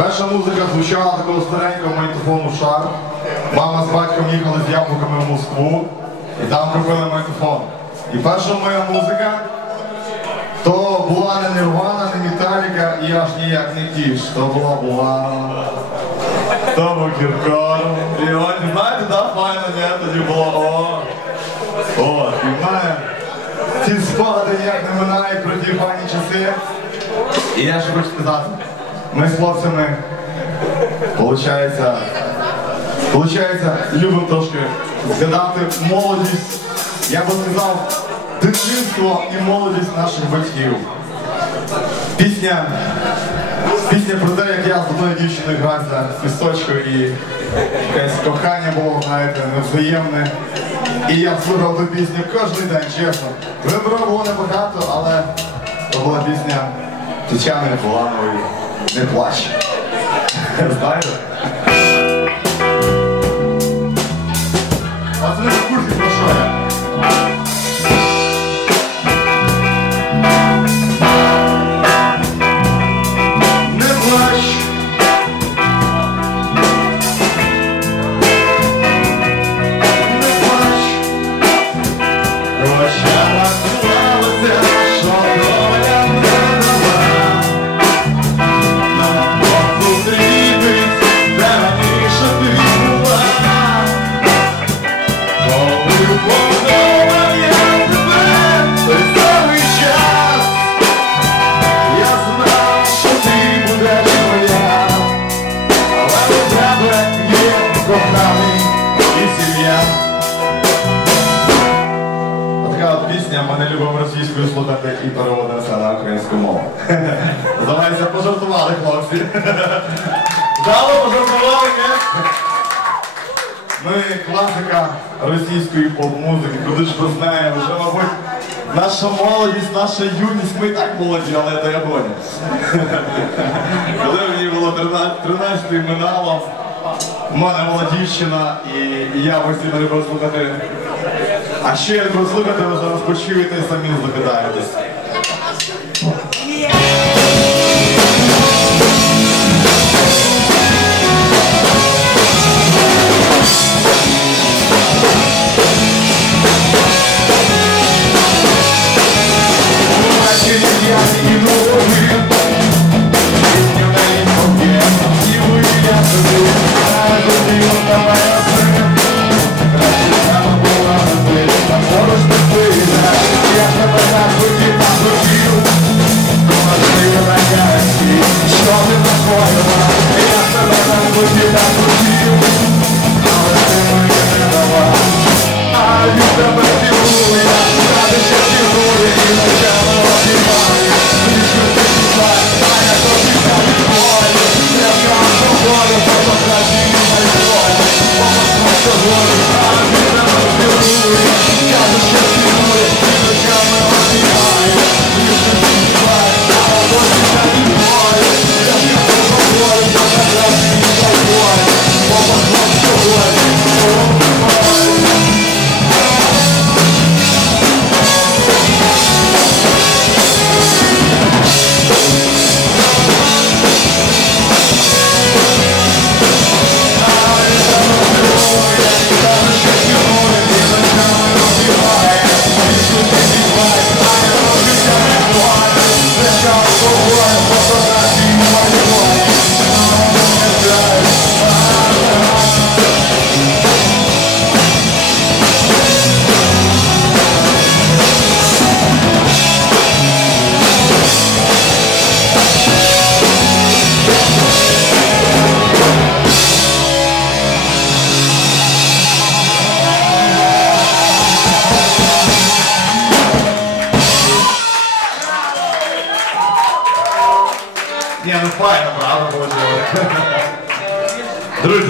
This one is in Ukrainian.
Перша музика звучала такого старенького магнітофону «Шар». Мама з батьком їхали з яблуками в Москву і там купили магнітофон. І перша моя музика то була не Нірвана, не Металіка і аж ніяк не Кіш. То була Кіркоров. І от, знаєте, да, файно, ні, тоді було От, і в мене ці спогади ніяк не минають про ті файні часи. І я ще хочу сказати, ми з хлопцями, получається, любимо трошки згадати молодість, я би сказав, дитинство і молодість наших батьків. Пісня про те, як я з одною дівчиною грався з пісочку і якесь кохання було, знаєте, невзаємне. І я слухав ту пісню кожен день, чесно. Вибору було небагато, але це була пісня Тетяни Буланової «Не плач». Знаєте? А це не в курсі, про що я? Пісня ми не любимо російською слухати і переводимося на українську мову. Давайте пожартували, хлопці. Дало пожартували, ні? Ну і класика російської поп-музики, куди ж без неї, вже, мабуть, наша молодість, наша юність, ми і так молоді, але це я поняв. Коли мені було 13 минало, в мене була дівчина, і я постійно любив слухати. А ще як розслухати, ви зараз почуєте і самі здогадаєтесь. Ні, ну файно, правда, вийшло. Друзі.